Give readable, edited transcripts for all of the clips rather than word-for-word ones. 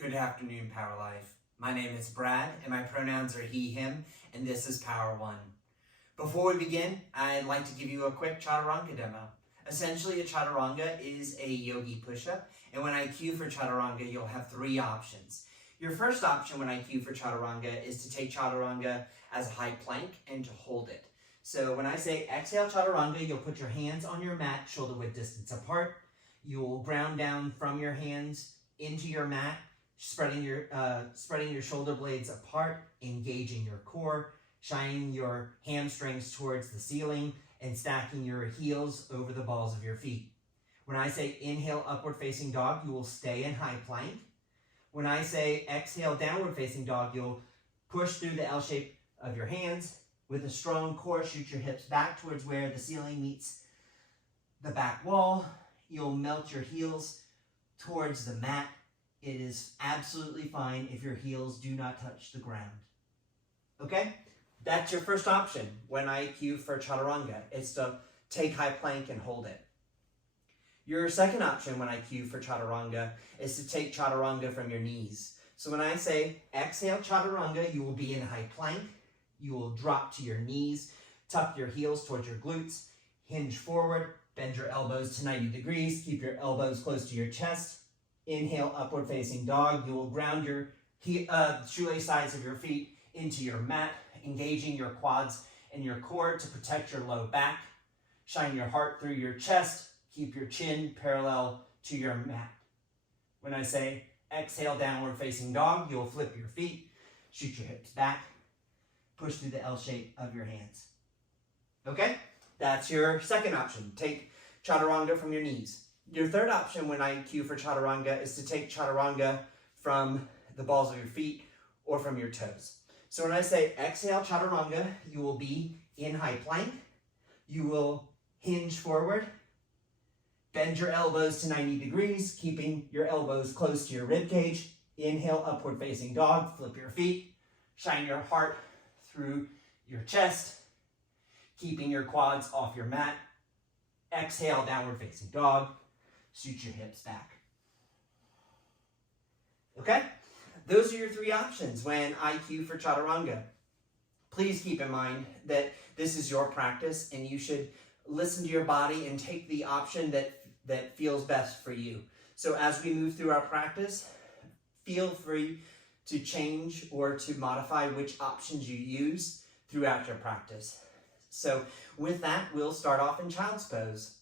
Good afternoon, Power Life. My name is Brad, and my pronouns are he, him, and this is Power One. Before we begin, I'd like to give you a quick Chaturanga demo. Essentially, a Chaturanga is a yogi push-up, and when I cue for Chaturanga, you'll have three options. Your first option when I cue for Chaturanga is to take Chaturanga as a high plank and to hold it. So when I say exhale Chaturanga, you'll put your hands on your mat, shoulder width distance apart. You'll ground down from your hands into your mat, spreading your shoulder blades apart, engaging your core, shining your hamstrings towards the ceiling, and stacking your heels over the balls of your feet. When I say inhale upward facing dog, you will stay in high plank. When I say exhale downward facing dog, you'll push through the L shape of your hands. With a strong core, shoot your hips back towards where the ceiling meets the back wall. You'll melt your heels towards the mat. It is absolutely fine if your heels do not touch the ground. Okay? That's your first option when I cue for Chaturanga. It's to take high plank and hold it. Your second option when I cue for Chaturanga is to take Chaturanga from your knees. So when I say exhale Chaturanga, you will be in high plank. You will drop to your knees, tuck your heels towards your glutes, hinge forward, bend your elbows to 90 degrees, keep your elbows close to your chest. Inhale, upward facing dog. You will ground your shoelace sides of your feet into your mat, engaging your quads and your core to protect your low back. Shine your heart through your chest. Keep your chin parallel to your mat. When I say exhale, downward facing dog, you'll flip your feet, shoot your hips back, push through the L shape of your hands. Okay? That's your second option. Take Chaturanga from your knees. Your third option when I cue for Chaturanga is to take Chaturanga from the balls of your feet or from your toes. So when I say exhale Chaturanga, you will be in high plank. You will hinge forward, bend your elbows to 90 degrees, keeping your elbows close to your rib cage. Inhale, upward facing dog, flip your feet, shine your heart through your chest, keeping your quads off your mat. Exhale, downward facing dog. Shoot your hips back. Okay? Those are your three options when I cue for Chaturanga. Please keep in mind that this is your practice and you should listen to your body and take the option that feels best for you. So as we move through our practice, feel free to change or to modify which options you use throughout your practice. So with that, we'll start off in child's pose.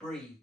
Breathe.